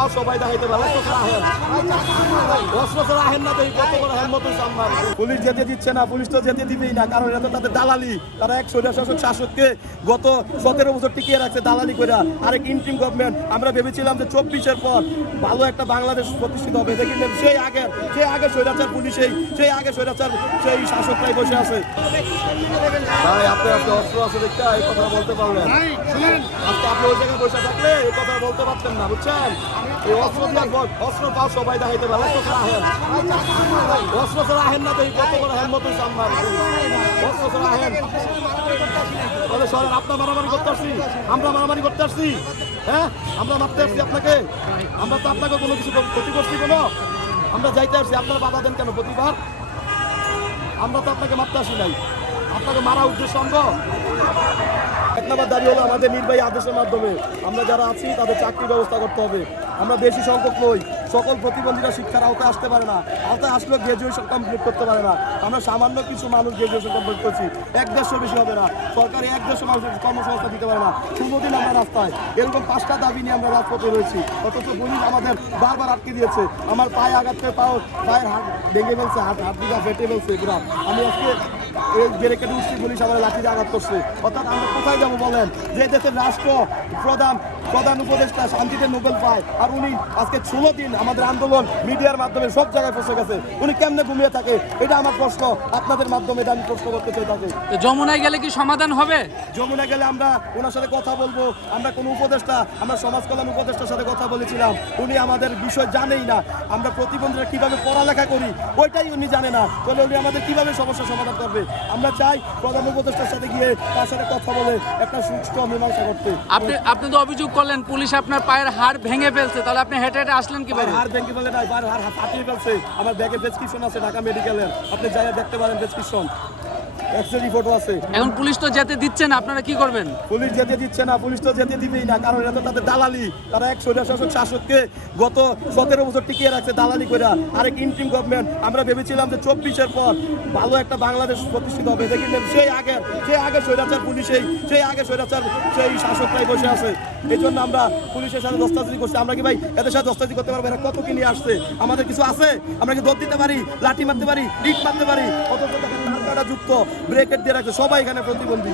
পাও সবাই দেখাইতে পারে। আহেন না দেখি কত পুলিশ যেতে দিচ্ছে না পুলিশ তো যেতে দিবেই না কারণ এটা তো তাদের দালালি। তারা এক শাসক শাসককে গত সতেরো বছর টিকিয়ে রাখছে দালালি করে আরেক ইন্টিম গভর্নমেন্ট আমরা ভেবেছিলাম যে চব্বিশের পর ভালো একটা বাংলাদেশ প্রতিষ্ঠিত হবে। দেখি সেই আগে সেই আগে স্বৈরাচার পুলিশেই সেই আগে স্বৈরাচার সেই শাসকরাই বসে আছে। ভাই আজকে অস্ত্র আছে দেখতে এই কথা বলতে পারলেন। আজকে আপনি ওই জায়গায় বসে থাকলে এই কথা বলতে পারতেন না বুঝছেন? এই অস্ত্র অস্ত্র পাও সবাই দেখাইতে পারে। অস্ত্র ছাড়া আহেন। অস্ত্র ছাড়া না দেখি কত বড় হেলমত সাম্মান অস্ত্র ছাড়া আহেন। তাহলে সরেন আপনার মারামারি করতে আসছি আমরা মারামারি করতে আসছি হ্যাঁ? আমরা মারতে আসছি আপনাকে। আমরা তো আপনাকে কোনো কিছু ক্ষতি করছি কোনো। আমরা যাইতে আসছি। আপনারা বাধা দেন কেন? প্রতিবার আমরা তো আপনাকে মারতে আসি নাই। আপনাকে মারা উদ্দেশ্য আমরা এক নম্বর দাবি হলো আমাদের নির্বাহী আদেশের মাধ্যমে। আমরা যারা আছি, তাদের চাকরির ব্যবস্থা করতে হবে। আমরা বেশি সংখ্যক নই, সকল প্রতিবন্ধীরা শিক্ষার আওতায় আসতে পারে না। আওতায় আসলেও গ্রাজুয়েশন কমপ্লিট করতে পারে না। আমরা সামান্য কিছু মানুষ গ্রাজুয়েশন কমপ্লিট করছি। এক দেড়শো বেশি হবে না। সরকারি এক দেড়শো মানুষের কর্মসংস্থান দিতে পারে না। পূর্বদিন আমরা রাস্তায়। এরকম পাঁচটা দাবি নিয়ে আমরা রাজপথে রয়েছি। অথচ পুলিশ আমাদের বারবার আটকে দিয়েছে। আমার পায়ে আঘাত পাও পায়ের হাত ভেঙে ফেলছে, হাত হাত দিঘা ফেটে ফেলছে আমি আজকে ব্যারিকেড উঠছি, পুলিশ আমার লাঠি আঘাত করছে। অর্থাৎ আমরা কোথায় যাব বলেন? যে দেশের রাষ্ট্র প্রধান প্রধান উপদেষ্টা শান্তিতে নোবেল পায়। আর উনি আজকে ষোলো দিন আমাদের আন্দোলন মিডিয়ার মাধ্যমে সব জায়গায় গেছে। উনি কেমনে ঘুমিয়ে থাকে? এটা আমার প্রশ্ন। আপনাদের মাধ্যমে এটা আমি প্রশ্ন করতে চাই তাকে। যমুনায় গেলে কি সমাধান হবে? যমুনা গেলে আমরা ওনার সাথে কথা বলব। আমরা কোনো উপদেষ্টা আমরা সমাজ কল্যাণ উপদেষ্টার সাথে কথা বলেছিলাম। উনি আমাদের বিষয় জানেই না। আমরা প্রতিবন্ধীরা কীভাবে পড়ালেখা করি ওইটাই উনি জানে না। তাহলে উনি আমাদের কীভাবে সমস্যার সমাধান করবে? আমরা চাই প্রধান উপদেষ্টার সাথে গিয়ে তার সাথে কথা বলে একটা সুষ্ঠু মীমাংসা করতে। আপনি আপনি তো অভিযোগ করলেন, পুলিশ আপনার পায়ের হাড় ভেঙে ফেলছে, তাহলে আপনি হেঁটে হেঁটে আসলেন কি হাড় ভেঙে ফেলে হাড় ফাটিয়ে ফেলছে। আমার ব্যাগে প্রেসক্রিপশন আছে, ঢাকা মেডিকেলের আপনি যাই দেখতে পারেন প্রেসক্রিপশন রিপোর্টও আছে। এখন পুলিশ তো যেতে দিচ্ছে না আপনারা কি করবেন? পুলিশ যেতে দিচ্ছে না পুলিশ তো যেতে দিবেই না কারণ এটা তো তাদের দালালি। তারা এক স্বৈরা শাসক শাসককে গত সতেরো বছর টিকিয়ে রাখছে দালালি করে আরেক ইন্টিম গভর্নমেন্ট আমরা ভেবেছিলাম যে চব্বিশের পর ভালো একটা বাংলাদেশ প্রতিষ্ঠিত হবে। দেখি সেই আগে সেই আগে স্বৈরাচার পুলিশেই সেই আগে স্বৈরাচার সেই শাসকরাই বসে আছে। এই জন্য আমরা পুলিশের সাথে দস্তাবেজি করছি। আমরা কি ভাই এদের সাথে দস্তাবেজি করতে পারব? এরা কত কি নিয়ে আসছে? আমাদের কিছু আছে? আমরা কি দৌড় দিতে পারি? লাঠি মারতে পারি? ইট মারতে পারি? অত যুক্ত। ব্রেকেট দিয়ে রাখছে। সবাই এখানে প্রতিবন্ধী।